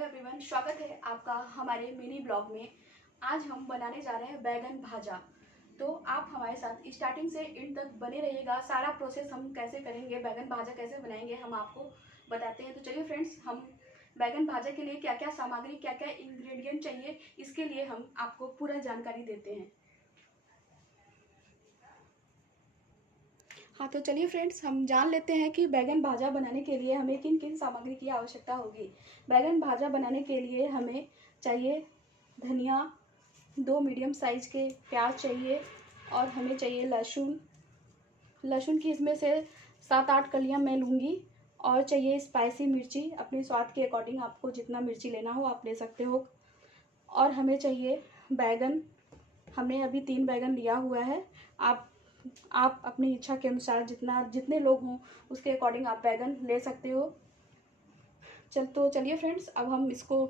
Hello everyone, स्वागत है आपका हमारे मिनी ब्लॉग में। आज हम बनाने जा रहे हैं बैगन भाजा। तो आप हमारे साथ स्टार्टिंग से एंड तक बने रहिएगा। सारा प्रोसेस हम कैसे करेंगे, बैगन भाजा कैसे बनाएंगे, हम आपको बताते हैं। तो चलिए फ्रेंड्स, हम बैगन भाजा के लिए क्या क्या सामग्री, क्या क्या इंग्रेडिएंट चाहिए, इसके लिए हम आपको पूरा जानकारी देते हैं। हाँ, तो चलिए फ्रेंड्स, हम जान लेते हैं कि बैगन भाजा बनाने के लिए हमें किन किन सामग्री की आवश्यकता होगी। बैगन भाजा बनाने के लिए हमें चाहिए धनिया, 2 मीडियम साइज के प्याज चाहिए, और हमें चाहिए लहसुन की इसमें से 7-8 कलियां मैं लूँगी। और चाहिए स्पाइसी मिर्ची, अपने स्वाद के अकॉर्डिंग आपको जितना मिर्ची लेना हो आप ले सकते हो। और हमें चाहिए बैगन, हमने अभी 3 बैगन लिया हुआ है। आप अपनी इच्छा के अनुसार जितने लोग हों उसके अकॉर्डिंग आप बैगन ले सकते हो। चलिए फ्रेंड्स, अब हम इसको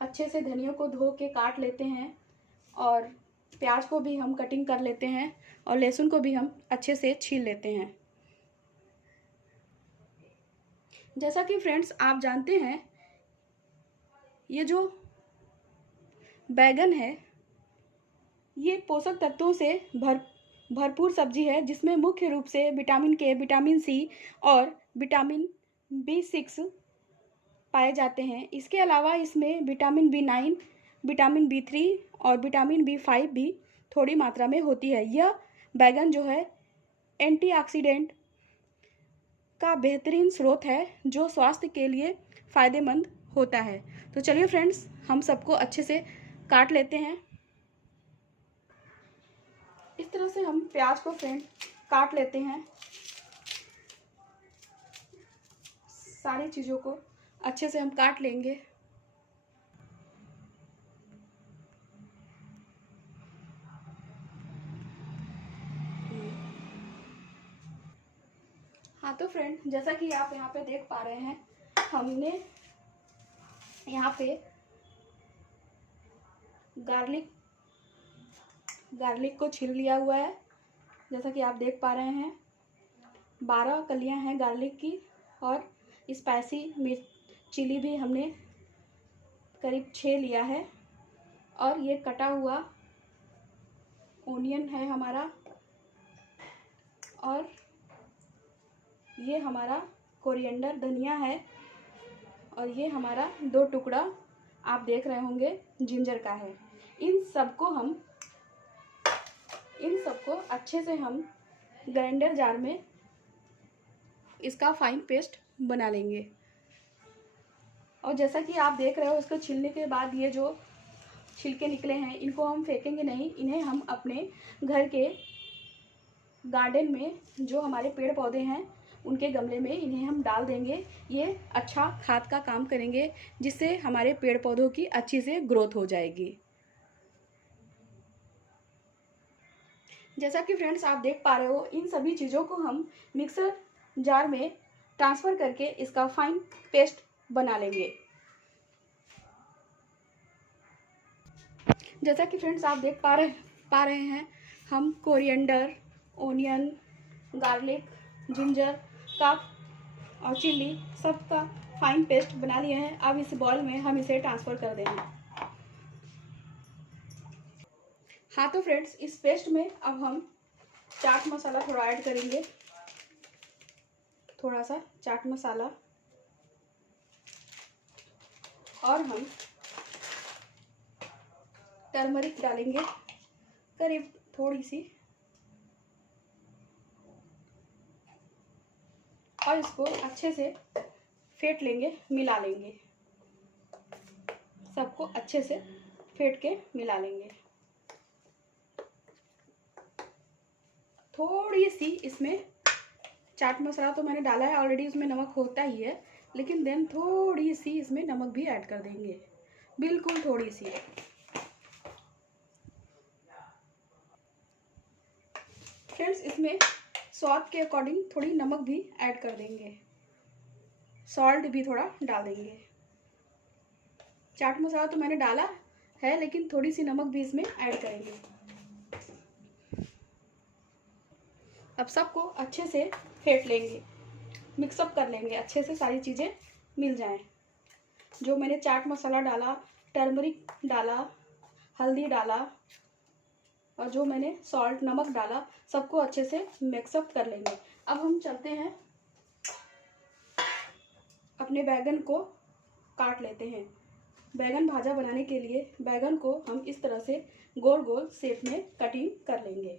अच्छे से धनिया को धो के काट लेते हैं, और प्याज को भी हम कटिंग कर लेते हैं, और लहसुन को भी हम अच्छे से छील लेते हैं। जैसा कि फ्रेंड्स आप जानते हैं, ये जो बैगन है ये पोषक तत्वों से भरपूर सब्जी है, जिसमें मुख्य रूप से विटामिन के, विटामिन सी और विटामिन B6 पाए जाते हैं। इसके अलावा इसमें विटामिन B9, विटामिन B3 और विटामिन B5 भी थोड़ी मात्रा में होती है। यह बैगन जो है एंटीऑक्सीडेंट का बेहतरीन स्रोत है, जो स्वास्थ्य के लिए फ़ायदेमंद होता है। तो चलिए फ्रेंड्स, हम सबको अच्छे से काट लेते हैं। इस तरह से हम प्याज को काट लेते हैं। सारी चीज़ों को अच्छे से हम काट लेंगे। हाँ, तो फ्रेंड, जैसा कि आप यहाँ पे देख पा रहे हैं, हमने यहाँ पे गार्लिक को छील लिया हुआ है। जैसा कि आप देख पा रहे हैं, 12 कलियां हैं गार्लिक की, और स्पाइसी मिर्च चिली भी हमने करीब 6 लिया है। और ये कटा हुआ ओनियन है हमारा, और ये हमारा कोरिएंडर धनिया है, और ये हमारा 2 टुकड़ा आप देख रहे होंगे जिंजर का है। इन सबको अच्छे से हम ग्राइंडर जार में इसका फाइन पेस्ट बना लेंगे। और जैसा कि आप देख रहे हो, इसको छीलने के बाद ये जो छिलके निकले हैं, इनको हम फेंकेंगे नहीं। इन्हें हम अपने घर के गार्डन में, जो हमारे पेड़ पौधे हैं उनके गमले में इन्हें हम डाल देंगे। ये अच्छा खाद का काम करेंगे, जिससे हमारे पेड़ पौधों की अच्छी से ग्रोथ हो जाएगी। जैसा कि फ्रेंड्स आप देख पा रहे हो, इन सभी चीज़ों को हम मिक्सर जार में ट्रांसफ़र करके इसका फाइन पेस्ट बना लेंगे। जैसा कि फ्रेंड्स आप देख पा रहे हैं, हम कोरिएंडर, ओनियन, गार्लिक, जिंजर का और चिल्ली सबका फाइन पेस्ट बना लिए हैं। अब इस बॉल में हम इसे ट्रांसफ़र कर देंगे। हाँ, तो फ्रेंड्स, इस पेस्ट में अब हम चाट मसाला थोड़ा ऐड करेंगे। थोड़ा सा चाट मसाला, और हम टर्मरिक डालेंगे करीब थोड़ी सी, और इसको अच्छे से फेंट लेंगे, मिला लेंगे। सबको अच्छे से फेंट के मिला लेंगे। थोड़ी सी इसमें चाट मसाला तो मैंने डाला है ऑलरेडी, उसमें नमक होता ही है, लेकिन देन थोड़ी सी इसमें नमक भी ऐड कर देंगे, बिल्कुल थोड़ी सी। फ्रेंड्स, इसमें स्वाद के अकॉर्डिंग थोड़ी नमक भी ऐड कर देंगे, सॉल्ट भी थोड़ा डाल देंगे। चाट मसाला तो मैंने डाला है, लेकिन थोड़ी सी नमक भी इसमें ऐड करेंगे। अब सबको अच्छे से फेंट लेंगे, मिक्सअप कर लेंगे, अच्छे से सारी चीज़ें मिल जाएं। जो मैंने चाट मसाला डाला, टर्मरिक डाला, हल्दी डाला और जो मैंने सॉल्ट नमक डाला, सबको अच्छे से मिक्सअप कर लेंगे। अब हम चलते हैं, अपने बैगन को काट लेते हैं। बैगन भाजा बनाने के लिए बैगन को हम इस तरह से गोल गोल शेप में कटिंग कर लेंगे।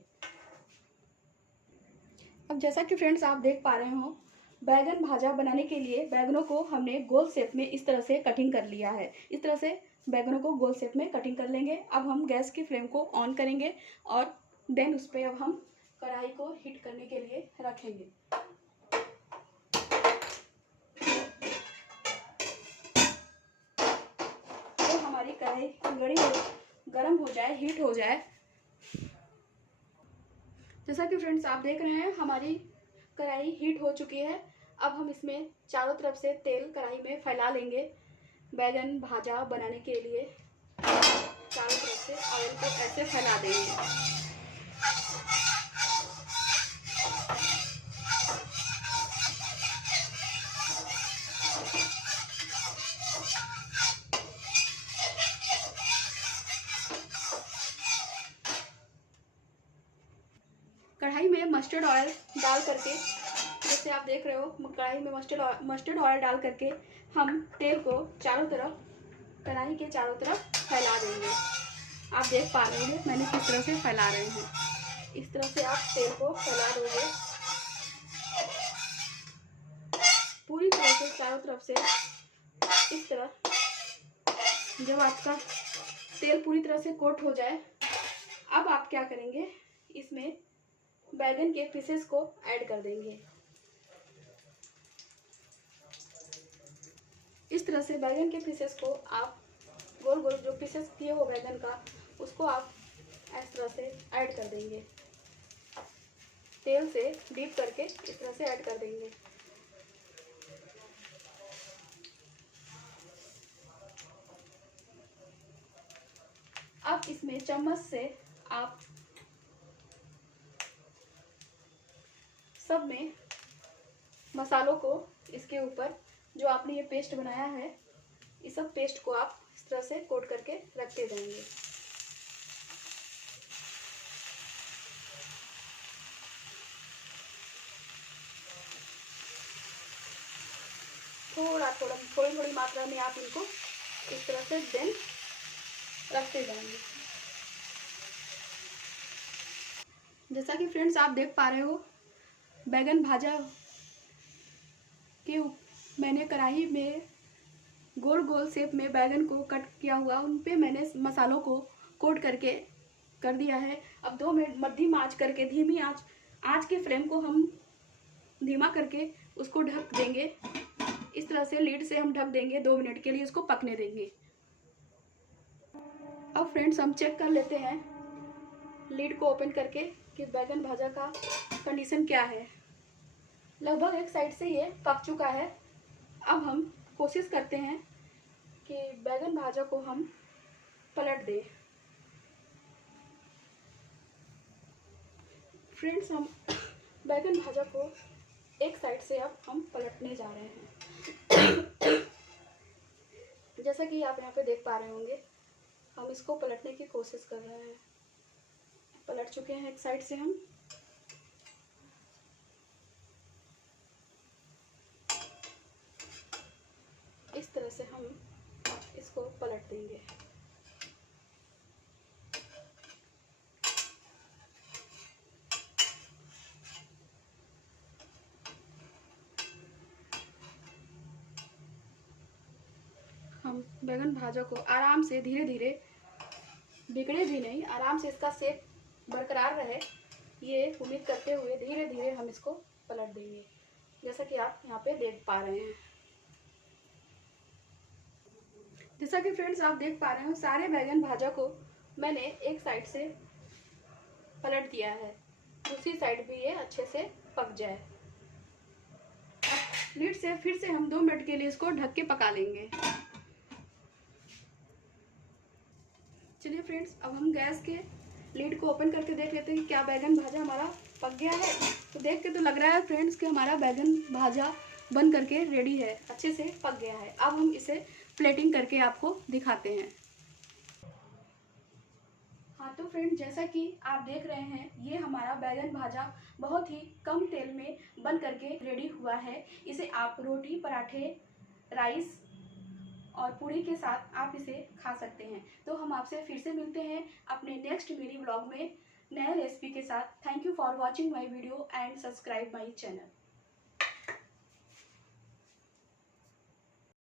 अब जैसा कि फ्रेंड्स आप देख पा रहे हो, बैगन भाजा बनाने के लिए बैगनों को हमने गोल शेप में इस तरह से कटिंग कर लिया है। इस तरह से बैगनों को गोल शेप में कटिंग कर लेंगे। अब हम गैस की फ्लेम को ऑन करेंगे और देन उस पर अब हम कढ़ाई को हीट करने के लिए रखेंगे। तो हमारी कढ़ाई गर्म हो जाए, हीट हो जाए। जैसा कि फ्रेंड्स आप देख रहे हैं, हमारी कढ़ाई हीट हो चुकी है। अब हम इसमें चारों तरफ से तेल कढ़ाई में फैला लेंगे। बैगन भाजा बनाने के लिए चारों तरफ से ऑयल को ऐसे फैला देंगे। कढ़ाई में मस्टर्ड ऑयल डाल करके, जैसे आप देख रहे हो, कढ़ाई में मस्टर्ड ऑयल डाल करके हम तेल को चारों तरफ, कढ़ाई के चारों तरफ फैला देंगे। आप देख पा रहे हैं मैंने किस तरह से फैला रहे हैं। इस तरह से आप तेल को फैला दोगे पूरी तरह से चारों तरफ से। इस तरह जब आपका तेल पूरी तरह से कोट हो जाए, अब आप क्या करेंगे, इसमें बैगन के पीसेस को ऐड कर देंगे। इस तरह से बैगन के पीसेस को आप गोल गोल जो पीसेस किए हो बैगन का, उसको आप इस तरह से ऐड कर देंगे। तेल से डीप करके इस तरह से ऐड कर देंगे। अब इसमें चम्मच से आप सब में मसालों को, इसके ऊपर जो आपने ये पेस्ट बनाया है, इस सब पेस्ट को आप इस तरह से कोट करके रखते जाएंगे। थोड़ी थोड़ी मात्रा में आप इनको इस तरह से देन रखते जाएंगे। जैसा कि फ्रेंड्स आप देख पा रहे हो, बैगन भाजा के मैंने कढ़ाई में गोल गोल शेप में बैगन को कट किया हुआ, उन पे मैंने मसालों को कोट करके कर दिया है। अब 2 मिनट मध्यम आंच करके, धीमी आंच के फ्लेम को हम धीमा करके उसको ढक देंगे। इस तरह से लीड से हम ढक देंगे, 2 मिनट के लिए उसको पकने देंगे। अब फ्रेंड्स हम चेक कर लेते हैं लीड को ओपन करके कि बैगन भाजा का कंडीशन क्या है। लगभग एक साइड से ये पक चुका है। अब हम कोशिश करते हैं कि बैगन भाजा को हम पलट दें। फ्रेंड्स हम बैगन भाजा को एक साइड से अब हम पलटने जा रहे हैं। जैसा कि आप यहाँ पे देख पा रहे होंगे, हम इसको पलटने की कोशिश कर रहे हैं। पलट चुके हैं एक साइड से हम। इस तरह से हम इसको पलट देंगे। हम बैगन भाजा को आराम से, धीरे धीरे, बिगड़े भी नहीं, आराम से इसका शेप बरकरार रहे, ये उम्मीद करते हुए धीरे धीरे हम इसको पलट देंगे, जैसा कि आप यहाँ पे देख पा रहे हैं। जैसा कि फ्रेंड्स आप देख पा रहे हो, सारे बैगन भाजा को मैंने एक साइड से पलट दिया है, दूसरी साइड भी ये अच्छे से पक जाए। लीड से फिर से हम 2 मिनट के लिए इसको ढक के पका लेंगे। चलिए फ्रेंड्स, अब हम गैस के लीड को ओपन करके देख लेते हैं कि क्या बैगन भाजा हमारा पक गया है। तो देख के तो लग रहा है फ्रेंड्स कि हमारा बैगन भाजा बन करके रेडी है, अच्छे से पक गया है। अब हम इसे प्लेटिंग करके आपको दिखाते हैं। हाँ तो फ्रेंड, जैसा कि आप देख रहे हैं, ये हमारा बैगन भाजा बहुत ही कम तेल में बन करके रेडी हुआ है। इसे आप रोटी, पराठे, राइस और पूरी के साथ आप इसे खा सकते हैं। तो हम आपसे फिर से मिलते हैं अपने नेक्स्ट मेरी व्लॉग में नए रेसिपी के साथ। Thank you for watching my video and subscribe my channel.